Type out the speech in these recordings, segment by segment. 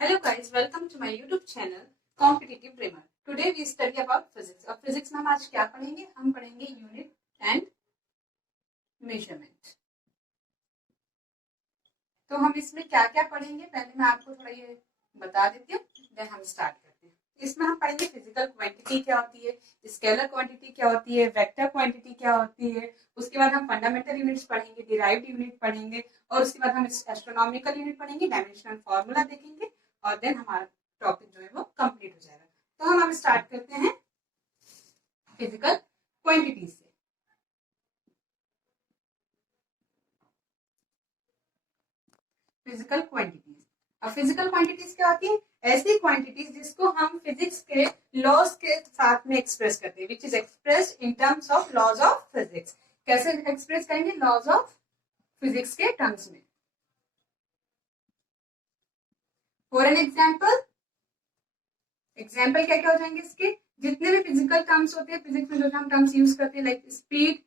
Hello guys, welcome to my YouTube channel Competitive Dreamer. Today we study about physics. और physics में हम आज क्या पढ़ेंगे? हम पढ़ेंगे यूनिट एंड मेजरमेंट। तो हम इसमें क्या क्या पढ़ेंगे पहले मैं आपको थोड़ा ये बता देती हूँ, देन हम स्टार्ट करते हैं। इसमें हम पढ़ेंगे फिजिकल क्वांटिटी क्या होती है, स्केलर क्वांटिटी क्या होती है, वेक्टर क्वांटिटी क्या होती है। उसके बाद हम फंडामेंटल यूनिट्स पढ़ेंगे, डिराइव्ड यूनिट पढ़ेंगे और उसके बाद हम एस्ट्रोनॉमिकल यूनिट पढ़ेंगे, डायमेंशनल फॉर्मूला देखेंगे और देन हमारा टॉपिक जो है वो कंप्लीट हो जाएगा। तो हम स्टार्ट करते हैं फिजिकल क्वांटिटी से। फिजिकल क्वांटिटीज, अब फिजिकल क्वांटिटीज क्या होती है? ऐसी क्वांटिटीज जिसको हम फिजिक्स के लॉज के साथ में एक्सप्रेस करते हैं, which is expressed in terms of laws of physics. कैसे एक्सप्रेस करेंगे? लॉज ऑफ फिजिक्स के टर्म्स में। फॉर एन एग्जाम्पल क्या क्या हो जाएंगे इसके? जितने भी फिजिकल टर्म्स होते हैं फिजिक्स में, जो हम टर्म्स यूज करते हैं like speed,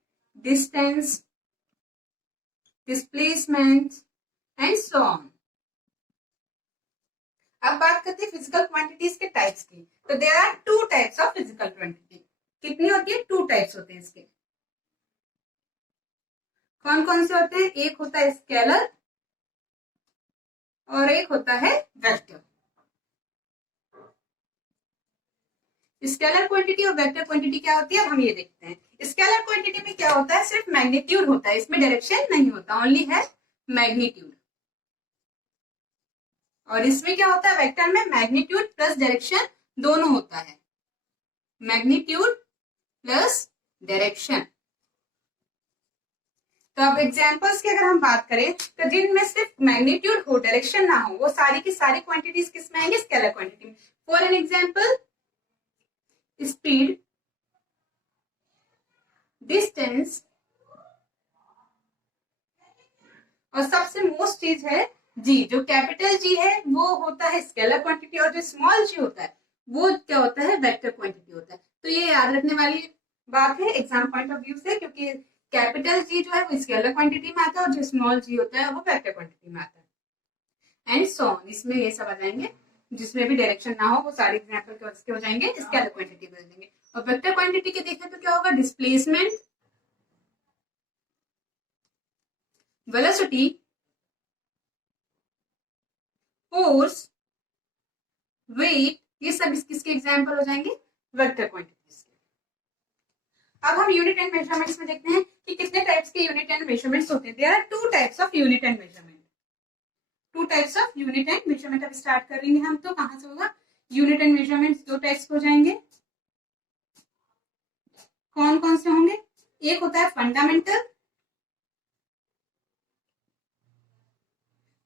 distance, displacement and so on. अब बात करते हैं फिजिकल क्वांटिटीज के टाइप्स की। तो there are two types of physical quantity. कितनी होती है? टू टाइप्स होते हैं इसके। कौन कौन से होते हैं? एक होता है स्केलर और एक होता है वेक्टर। स्केलर क्वांटिटी और वेक्टर क्वांटिटी क्या होती है, अब हम ये देखते हैं। स्केलर क्वांटिटी में क्या होता है? सिर्फ मैग्नीट्यूड होता है, इसमें डायरेक्शन नहीं होता, ओनली है मैग्नीट्यूड। और इसमें क्या होता है? वेक्टर में मैग्नीट्यूड प्लस डायरेक्शन दोनों होता है, मैग्नीट्यूड प्लस डायरेक्शन। तो अब एग्जांपल्स की अगर हम बात करें तो जिनमें सिर्फ मैग्नीट्यूड हो, डायरेक्शन ना हो, वो सारी की सारी क्वांटिटीज किस में आएंगे? स्केलर क्वांटिटी में। For an example speed, distance और सबसे मोस्ट चीज है जी। जो कैपिटल जी है वो होता है स्केलर क्वांटिटी और जो स्मॉल जी होता है वो क्या होता है? वेक्टर क्वांटिटी होता है। तो ये याद रखने वाली बात है एग्जाम पॉइंट ऑफ व्यू से, क्योंकि कैपिटल जी जो है वो स्केलर क्वांटिटी में आता है और जो स्मॉल जी होता है वो वेक्टर क्वांटिटी में आता है एंड सो ऑन। इसमें ये सब आ जाएंगे, जिसमें भी डायरेक्शन ना हो वो सारे एग्जाम्पल के हो जाएंगे स्केलर क्वांटिटी बन देंगे। और वेक्टर क्वांटिटी के देखें तो क्या होगा? डिस्प्लेसमेंट, वेलोसिटी, फोर्स, वेट, ये सब किसके एग्जाम्पल हो जाएंगे? वेक्टर क्वांटिटीज के। अब हम यूनिट एंड मेजरमेंट्स में देखते हैं कि कितने टाइप्स के यूनिट एंड मेजरमेंट्स होते हैं। There are two types of unit and measurement. Two types of unit and measurement. अब स्टार्ट करेंगे हम, तो कहां से होगा? यूनिट एंड मेजरमेंट दो टाइप्स हो जाएंगे। कौन कौन से होंगे? एक होता है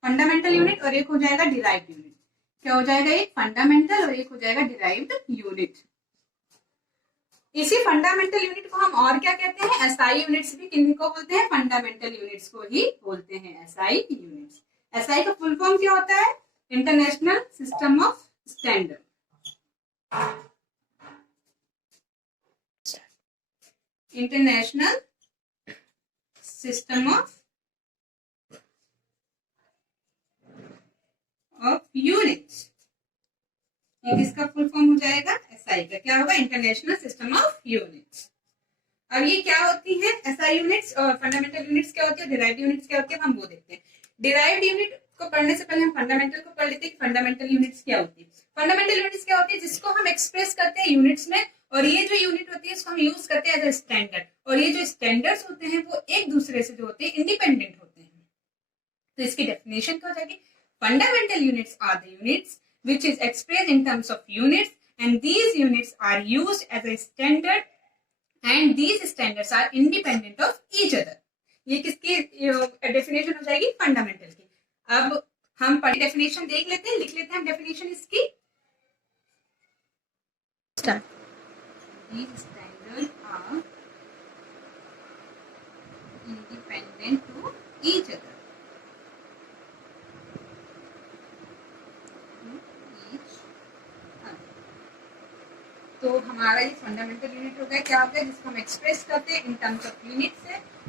फंडामेंटल यूनिट और एक हो जाएगा डिराइव्ड यूनिट। क्या हो जाएगा? एक फंडामेंटल और एक हो जाएगा डिराइव्ड यूनिट। इसी फंडामेंटल यूनिट को हम और क्या कहते हैं? एसआई यूनिट्स भी किनको बोलते हैं? फंडामेंटल यूनिट्स को ही बोलते हैं एसआई यूनिट्स। एसआई का फुल फॉर्म क्या होता है? International system of standard. International system of units. ये किसका फुल फॉर्म हो जाएगा? एसआई का। क्या होगा? International system of units. अब ये क्या होती है? SI units. और फंडामेंटल यूनिट्स क्या होती है? डिराइव्ड यूनिट्स क्या होती है? हम वो देखते हैं। डिराइव्ड यूनिट को पढ़ने से पहले हम फंडामेंटल को पढ़ लेते हैं। फंडामेंटल यूनिट्स क्या होती है? फंडामेंटल यूनिट्स क्या होती है? जिसको हम एक्सप्रेस करते हैं यूनिट्स में, और ये जो यूनिट होती है इसको हम यूज करते हैं एज ए स्टैंडर्ड। और ये जो स्टैंडर्ड्स होते हैं वो एक दूसरे से जो होते हैं इंडिपेंडेंट होते हैं। तो इसकी डेफिनेशन क्या हो जाएगी? Fundamental units are the units which is expressed in terms of units, and these units are used as a standard, and these standards are independent of each other. ये किसकी डेफिनेशन हो जाएगी? फंडामेंटल की। अब हम डेफिनेशन देख लेते हैं, लिख लेते हैं डेफिनेशन इसकी। Start. These standards are independent to each other. तो हमारा ये फंडामेंटल यूनिट हो गया। क्या हो गया? जिसको हम एक्सप्रेस करते हैं in terms of units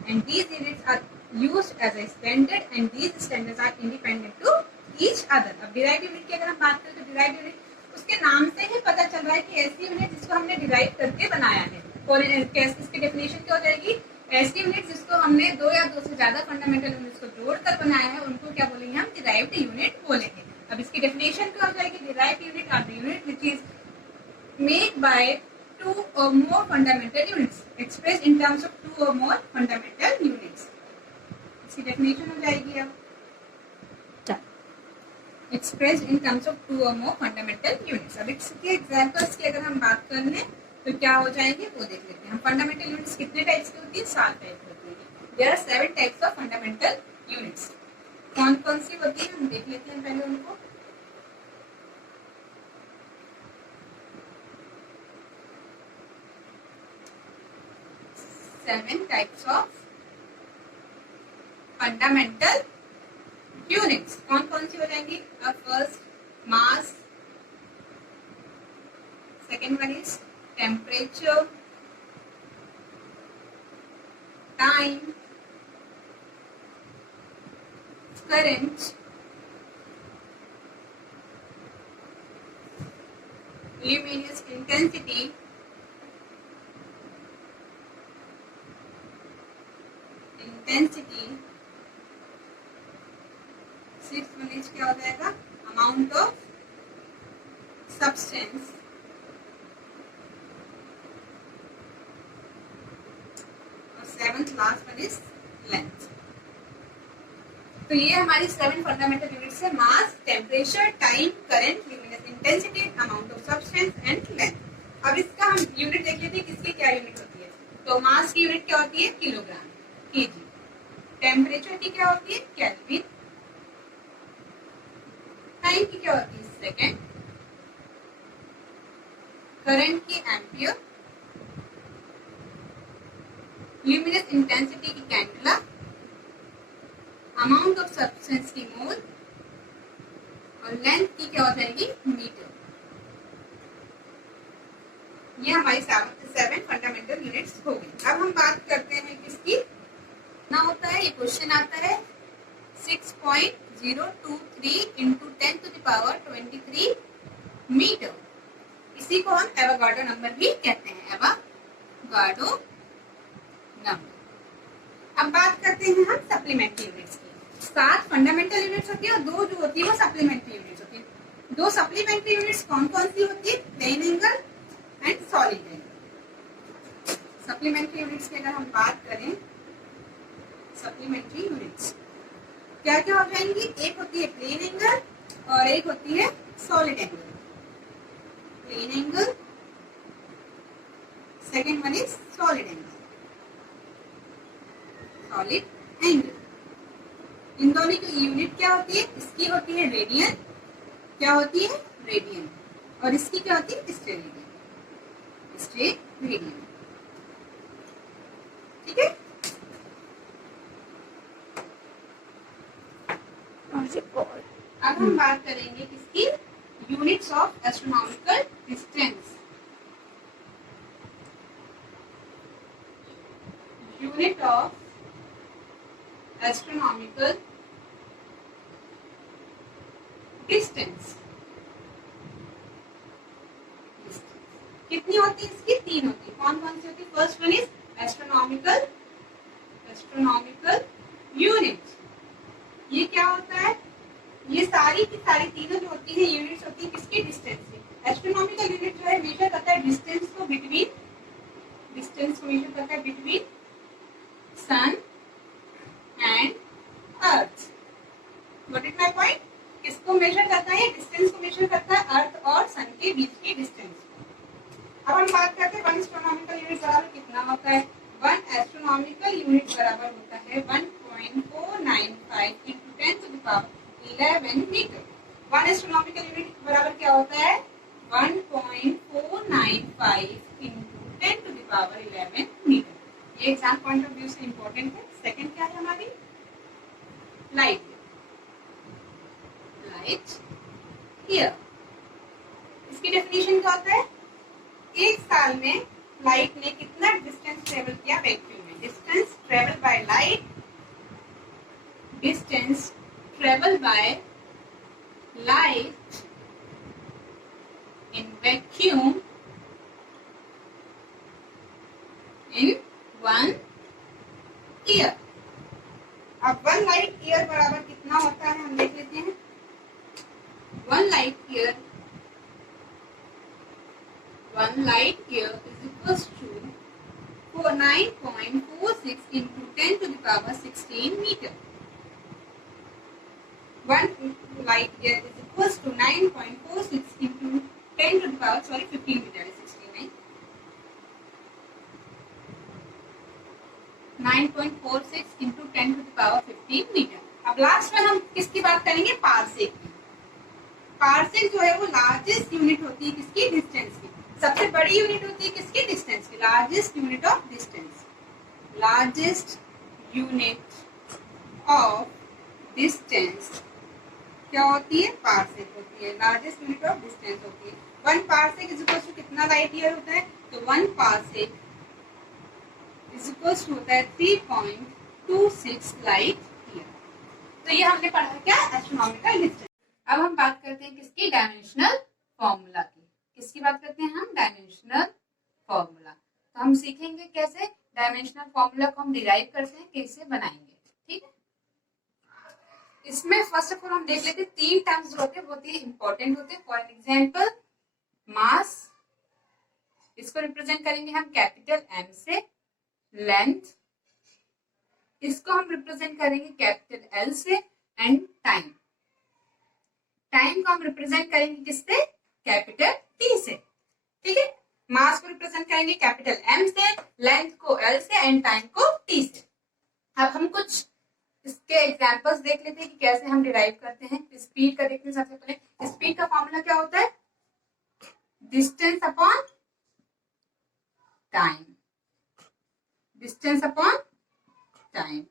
and these units are used as a standard and these standards are independent to each other. अब डिराइव्ड यूनिट की अगर हम बात करें तो डिराइव्ड यूनिट उसके नाम से ही पता चल रहा है कि ऐसी यूनिट जिसको हमने डिराइव करके बनाया है। और इसकी डेफिनेशन क्या हो जाएगी, ऐसी यूनिट जिसको हमने दो या दो से ज्यादा फंडामेंटल यूनिट्स को जोड़कर बनाया है उनको क्या बोलेंगे, हम डिराइव्ड यूनिट बोलेंगे। अब इसकी डेफिनेशन क्या हो जाएगी, derived unit are the unit which is made by two और more fundamental units express in terms of two और मोर फंडामेंटल यूनिट्स। इसकी डेफिनेशन हो जाएगी अब express in terms of two और मोर फंडामेंटल यूनिट्स। अब इसके एग्जांपल्स की अगर हम बात कर लें तो क्या हो जाएंगे वो देख लेते हैं। हम फंडामेंटल यूनिट्स कितने टाइप्स की होती है, 7 टाइप की होती है। There are 7 types of fundamental units. कौन कौन सी होती है हम देख लेते हैं पहले उनको। Seven types of fundamental units कौन कौन सी हो जाएंगी। First mass, second one is temperature, time, current, luminous intensity, six one is क्या हो जाएगा, अमाउंट ऑफ सब्सटेंस, और seventh last one is length. तो ये हमारी 7 फंडामेंटल यूनिट्स है, mass, temperature, time, current, luminous intensity, amount of substance and length. अब इसका हम यूनिट देख लेते हैं, किसकी क्या यूनिट होती है। तो मास की यूनिट क्या होती है, किलोग्राम, केजी। टेम्परेचर की क्या होती है, केल्विन। टाइम की क्या होती है, सेकेंड। करंट की एम्पियर। ल्यूमिनस इंटेंसिटी की कैंडेला। अमाउंट ऑफ सब्सटेंस की मोल, और लेंथ की क्या हो जाएगी, मीटर। ये हमारी 7 फंडामेंटल यूनिट्स हो गई। अब हम बात करते हैं किसकी ना होता है, ये क्वेश्चन आता है 6.023 into 10 to the power 23 metre. इसी को हम एवोगाड्रो नंबर भी कहते हैं, एवोगाड्रो नंबर। अब बात करते हैं हम सप्लीमेंट्री यूनिट्स की। 7 फंडामेंटल यूनिट्स होती है और 2 जो होती है वो सप्लीमेंट्री यूनिट्स होती है। 2 सप्लीमेंट्री यूनिट्स कौन कौन सी होती है, plane angle and solid angle. Supplementary units की अगर हम बात करें, सप्लीमेंट्री यूनिट्स क्या क्या हो जाएंगी, एक होती है प्लेन एंगल और एक होती है solid angle. Plane angle, second one is solid angle, solid angle. इन दोनों की यूनिट क्या होती है, इसकी होती है रेडियन, क्या होती है रेडियन, और इसकी क्या होती है स्टेरेडियन, स्टेरेडियन। ठीक है। अब हम बात करेंगे किसकी, units of astronomical distance. Unit of astronomical distance कितनी होती है, इसकी 3 होती है। कौन कौन सी होती है, first one is astronomical unit. ये क्या होता है, ये सारी की सारी तीनों जो होती है यूनिट्स होती है किसकी, डिस्टेंस की। एस्ट्रोनॉमिकल यूनिट जो है मेजर करता है डिस्टेंस को मेजर करता है between sun and earth. What is my point, किसको मेजर करता है, डिस्टेंस को मेजर करता है अर्थ और सन के बीच की डिस्टेंस। अब हम बात करते हैं 1 एस्ट्रोनॉमिकल यूनिट बराबर कितना होता है। 1 एस्ट्रोनॉमिकल यूनिट बराबर होता है 1.495 into 10 to the power 11 metre. 1 astronomical unit बराबर क्या होता है, 1.495 into 10 to the power 11 metre. ये एग्जाम पॉइंट ऑफ व्यू से इंपॉर्टेंट है। सेकंड क्या है हमारी, लाइट ईयर। इसकी डेफिनेशन क्या होता है, एक साल में लाइट ने कितना डिस्टेंस ट्रेवल किया वैक्यूम में। Distance travel by light in vacuum in 1 year। अब 1 light year बराबर कितना होता है हम देख लेते हैं। 1 light year is equals to 9.46 into 10 to the power 16 meter। 1 light year is equals to 9.46 into 10 to the power 15 meter is 69। 9.46 into 10 to the power 15 metre. अब लास्ट में हम किसकी बात करेंगे, पार्सेक की। पार्सेक जो है वो लार्जेस्ट यूनिट होती है किसकी, डिस्टेंस की। सबसे बड़ी यूनिट होती है किसकी, डिस्टेंस की। Largest unit of distance, largest unit of distance क्या होती है, पार्सेक होती है। लार्जेस्ट यूनिट ऑफ डिस्टेंस होती है। 1 पार्सेक इज इक्वल टू कितना लाइट ईयर होता है, तो 1 पार्सेक इज इक्वल टू होता है 3.26 लाइट ईयर। तो ये हमने पढ़ा क्या, एस्ट्रोनॉमिकल डिस्टेंस। अब हम बात करते हैं किसकी, डायमेंशनल फॉर्मूला की। किसकी बात करते हैं हम, डायमेंशनल फॉर्मूला। तो हम सीखेंगे कैसे डायमेंशनल फॉर्मूला को हम डिराइव करते हैं, कैसे बनाएंगे, ठीक है। इसमें फर्स्ट ऑफ ऑल हम देख लेते हैं 3 टर्म्स जो होते हैं बहुत ही इंपॉर्टेंट होते हैं। फॉर एग्जांपल मास, इसको रिप्रेजेंट करेंगे हम कैपिटल एम से। लेंथ, इसको हम रिप्रेजेंट करेंगे कैपिटल एल से। एंड टाइम, टाइम को हम रिप्रेजेंट करेंगे किससे, कैपिटल टी से, ठीक है। मास को रिप्रेजेंट करेंगे कैपिटल एम से, लेंथ को एल से, एंड टाइम को टी से। अब हम कुछ इसके एग्जांपल्स देख लेते हैं कि कैसे हम डिराइव करते हैं। स्पीड का देखते हैं। सबसे पहले स्पीड का फॉर्मूला क्या होता है, distance upon time, distance upon time.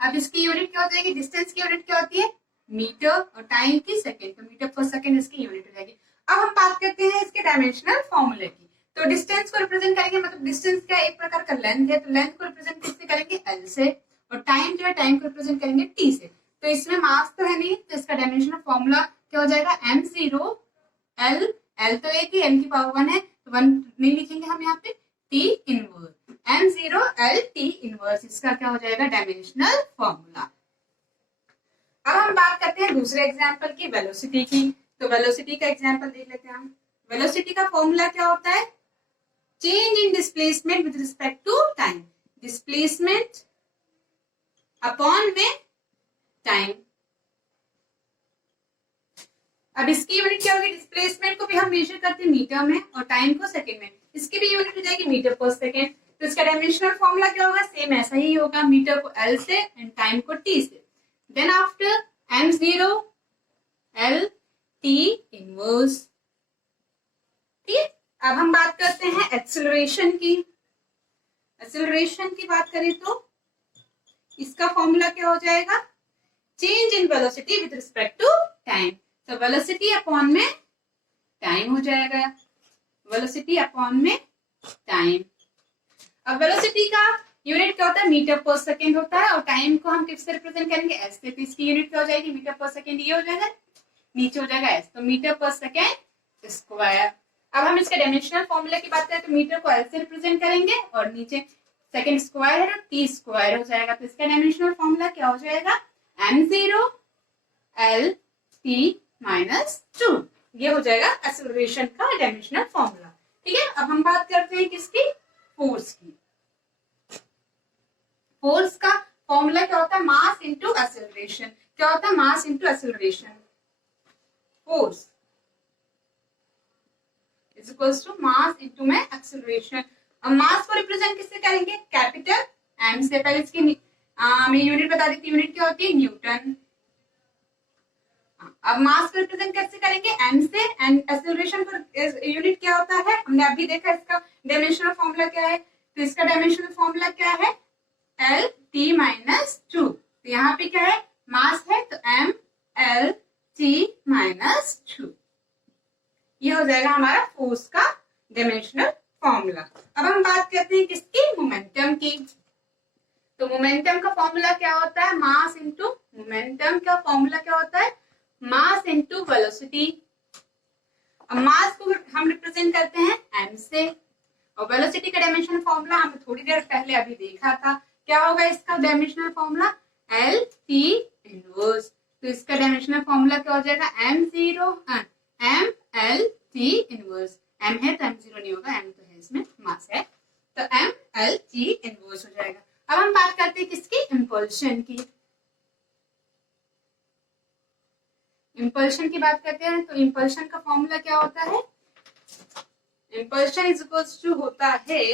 अब इसकी यूनिट क्या हो जाएगी, डिस्टेंस की यूनिट क्या होती है, मीटर, और टाइम की सेकेंड, तो मीटर पर सेकेंड इसकी यूनिट हो जाएगी। अब हम बात करते हैं इसके डायमेंशनल फॉर्मूले की। तो डिस्टेंस को रिप्रेजेंट करेंगे, मतलब डिस्टेंस क्या एक प्रकार का लेंथ है, तो लेंथ को रिप्रेजेंट किससे करेंगे, एल से। और टाइम जो है, टाइम को रिप्रेजेंट करेंगे टी से। तो इसमें मास तो है नहीं, तो इसका डायमेंशनल फॉर्मूला क्या हो जाएगा, m0 l, l तो एक ही, m की पावर 1 है, तो 1 नहीं लिखेंगे हम यहाँ पे, t inverse, m0 l t inverse, इसका क्या हो जाएगा, डायमेंशनल फॉर्मूला। अब हम बात करते हैं दूसरे एग्जाम्पल की, वेलोसिटी की। तो वेलोसिटी का एग्जाम्पल देख लेते हैं हम। वेलोसिटी का फॉर्मूला क्या होता है, change in displacement with respect to time. Displacement upon में टाइम। अब इसकी यूनिट क्या होगी, डिस्प्लेसमेंट को भी हम मेजर करते हैं मीटर में, और टाइम को सेकंड में। इसकी भी यूनिट हो जाएगी मीटर पर सेकंड। तो इसका डायमेंशनल फॉर्मूला क्या होगा, सेम ऐसा ही होगा, मीटर को एल से एंड टाइम को टी से। Then after m0 l t inverse, ठीक है। अब हम बात करते हैं एक्सेलरेशन की। एक्सेलरेशन की बात करें तो इसका फॉर्मूला क्या हो जाएगा, change in velocity with respect to time. तो वेलोसिटी अपॉन में टाइम हो जाएगा, वेलोसिटी अपॉन में टाइम। अब वेलोसिटी का यूनिट क्या होता है, मीटर पर सेकेंड होता है, और टाइम को हम किससे रिप्रेजेंट करेंगे, एस से। तो इसकी यूनिट क्या हो जाएगी, मीटर पर सेकेंड, ये हो जाएगा, नीचे हो जाएगा एस, तो मीटर पर सेकेंड स्क्वायर। अब हम इसके डायमेंशनल फॉर्मूला की बात करें तो मीटर को एल से रिप्रेजेंट करेंगे, और नीचे सेकेंड स्क्वायर है, टी स्क्वायर हो जाएगा। तो इसका डायमेंशनल फॉर्मूला क्या हो जाएगा, m0 l t माइनस 2, ये हो जाएगा एक्सेलरेशन का डायमेंशनल फॉर्मूला, ठीक है। अब हम बात करते हैं किसकी, फोर्स की। फोर्स का फॉर्मूला क्या होता है, मास इंटू एक्सेलरेशन। क्या होता है, mass into acceleration. Force is equals to mass into में एक्सेलरेशन। अब मास को रिप्रेजेंट किससे करेंगे, कैपिटल एम से। पहले इसकी मैं यूनिट बता देती, यूनिट क्या होती है, न्यूटन। अब मास को रिप्रेजेंट कैसे करेंगे, एम से, एंड एक्सेलरेशन को यूनिट क्या होता है, हमने अभी देखा इसका डायमेंशनल फॉर्मूला क्या है। तो इसका डायमेंशनल फॉर्मूला क्या है, एल टी माइनस 2। तो यहाँ पे क्या है, मास है, तो एम एल टी माइनस 2, ये हो जाएगा हमारा फोर्स का डायमेंशनल फॉर्मूला। अब हम बात करते हैं किसकी, मोमेंटम की। तो मोमेंटम का फॉर्मूला क्या होता है, मास इंटू मोमेंटम का फॉर्मूला क्या होता है, मास इनटू वेलोसिटी। अब मास को हम रिप्रेजेंट करते हैं m से, और वेलोसिटी का डायमेंशनल फॉर्मूला हमने थोड़ी देर पहले अभी देखा था। क्या होगा इसका dimensional formula? L T inverse. तो इसका डायमेंशनल फॉर्मूला क्या हो जाएगा? m0 m L T inverse. m है तो m0 नहीं होगा, m तो है इसमें मास है, तो m L T इनवर्स हो जाएगा। अब हम बात करते हैं किसकी? इंपल्शन की। इंपल्शन की बात करते हैं तो इंपल्शन का फॉर्मूला क्या होता है? इंपल्शन इज इक्वल्स टू होता है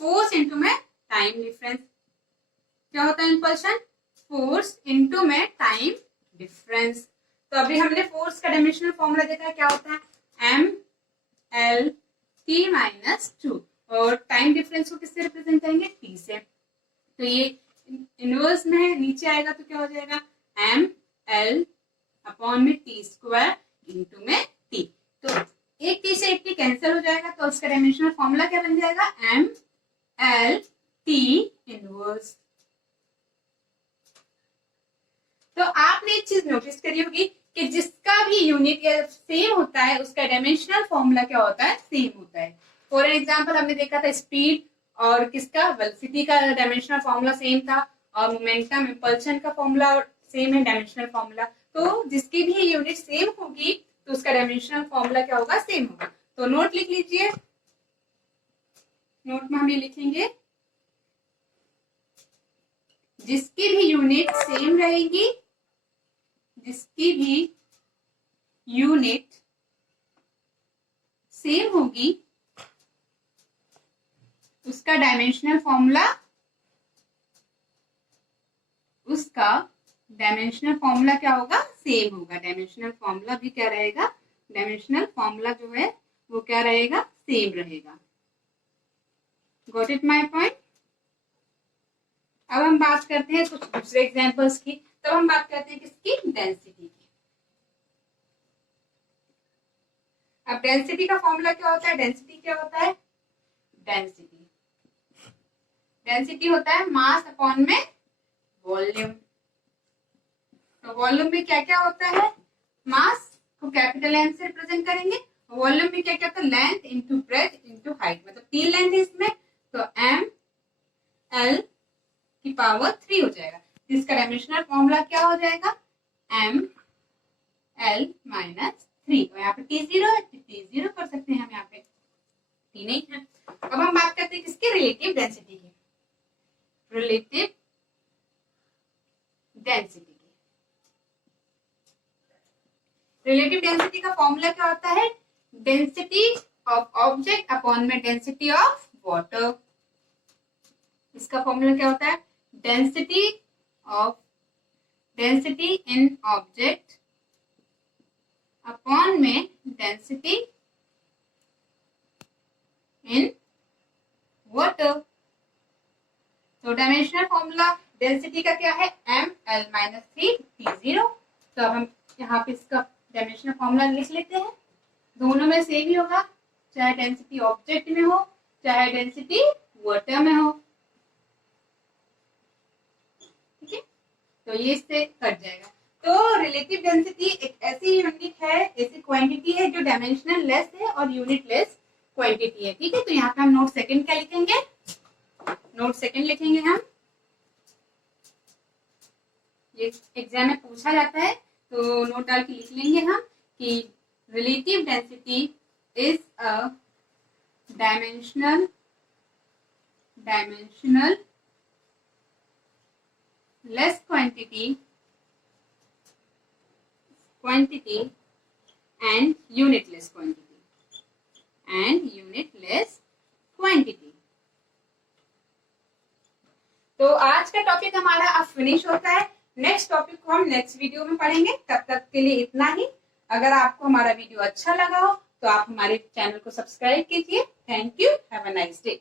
फोर्स इनटू में टाइम डिफरेंस। क्या होता है इंपल्शन? फोर्स इनटू में टाइम डिफरेंस। तो अभी हमने फोर्स का डायमेंशनल फॉर्मूला देखा है, क्या होता है? m L T माइनस 2, और टाइम डिफरेंस को किससे रिप्रेजेंट करेंगे? t से। तो ये इनवर्स में है, नीचे आएगा तो क्या हो जाएगा? m L अपॉन में टी स्क्वायर इंटू में t। तो एक t से एक t कैंसिल हो जाएगा, तो उसका डायमेंशनल फॉर्मूला क्या बन जाएगा? m L T inverse. तो आपने एक चीज नोटिस करी होगी कि जिसका भी यूनिट सेम होता है उसका डायमेंशनल फॉर्मूला क्या होता है? सेम होता है। फॉर एग्जांपल हमने देखा था स्पीड और किसका? वेलोसिटी का डायमेंशनल फॉर्मूला सेम था, और मोमेंटम इंपल्शन का फॉर्मूला सेम है डायमेंशनल फॉर्मूला। तो जिसकी भी यूनिट सेम होगी तो उसका डायमेंशनल फॉर्मूला क्या होगा? सेम होगा। तो नोट लिख लीजिए, नोट में हम ये लिखेंगे जिसकी भी यूनिट सेम रहेगी, जिसकी भी यूनिट सेम होगी उसका डायमेंशनल फॉर्मूला, उसका डायमेंशनल फॉर्मूला क्या होगा? सेम होगा। डायमेंशनल फॉर्मूला भी क्या रहेगा? डायमेंशनल फॉर्मूला जो है वो क्या रहेगा? सेम रहेगा। Got it my point? अब हम बात करते हैं कुछ दूसरे एग्जांपल्स की। तब हम बात करते हैं किसकी? डेंसिटी की। अब डेंसिटी का फॉर्मूला क्या होता है? डेंसिटी क्या होता है? डेंसिटी होता है मास अपॉन में वॉल्यूम। तो वॉल्यूम में क्या क्या होता है? मास को कैपिटल एम से रिप्रेजेंट करेंगे, वॉल्यूम में क्या क्या होता है? Length into breadth into height, मतलब 3 लेंथ है इसमें, तो m L की पावर 3 हो जाएगा। इसका डायमेंशनल फॉर्मूला क्या हो जाएगा? m L माइनस 3, और यहाँ पे t0 है, t0 कर सकते हैं हम, यहाँ पे t नहीं है। अब हम बात करते हैं किसकी? रिलेटिव डेंसिटी की। रिलेटिव डेंसिटी की। रिलेटिव डेंसिटी का फॉर्मूला क्या होता है? डेंसिटी ऑफ ऑब्जेक्ट अपॉन में डेंसिटी ऑफ वाटर। इसका फॉर्मूला क्या होता है? डेंसिटी इन ऑब्जेक्ट अपॉन में डेंसिटी इन वाटर। तो डायमेंशनल फॉर्मूला डेंसिटी का क्या है? m L minus 3 t0। तो अब हम यहाँ पे इसका डायमेंशनल फॉर्मूला लिख लेते हैं। दोनों में सेम ही होगा, चाहे डेंसिटी ऑब्जेक्ट में हो चाहे डेंसिटी वाटर में हो। ठीक है, तो ये इससे कट जाएगा। तो रिलेटिव डेंसिटी एक ऐसी यूनिट है, ऐसी क्वांटिटी है जो डायमेंशनल लेस है और यूनिट लेस क्वांटिटी है। ठीक है, तो यहाँ पे हम नोट सेकंड क्या लिखेंगे? नोट सेकंड लिखेंगे हम। ये एग्जाम में पूछा जाता है तो नोट डाल के लिख लेंगे हम कि relative density is a dimensional less quantity and unitless quantity। तो आज का टॉपिक हमारा अब फिनिश होता है। नेक्स्ट टॉपिक को हम नेक्स्ट वीडियो में पढ़ेंगे। तब तक के लिए इतना ही। अगर आपको हमारा वीडियो अच्छा लगा हो तो आप हमारे चैनल को सब्सक्राइब कीजिए। Thank you, have a nice day.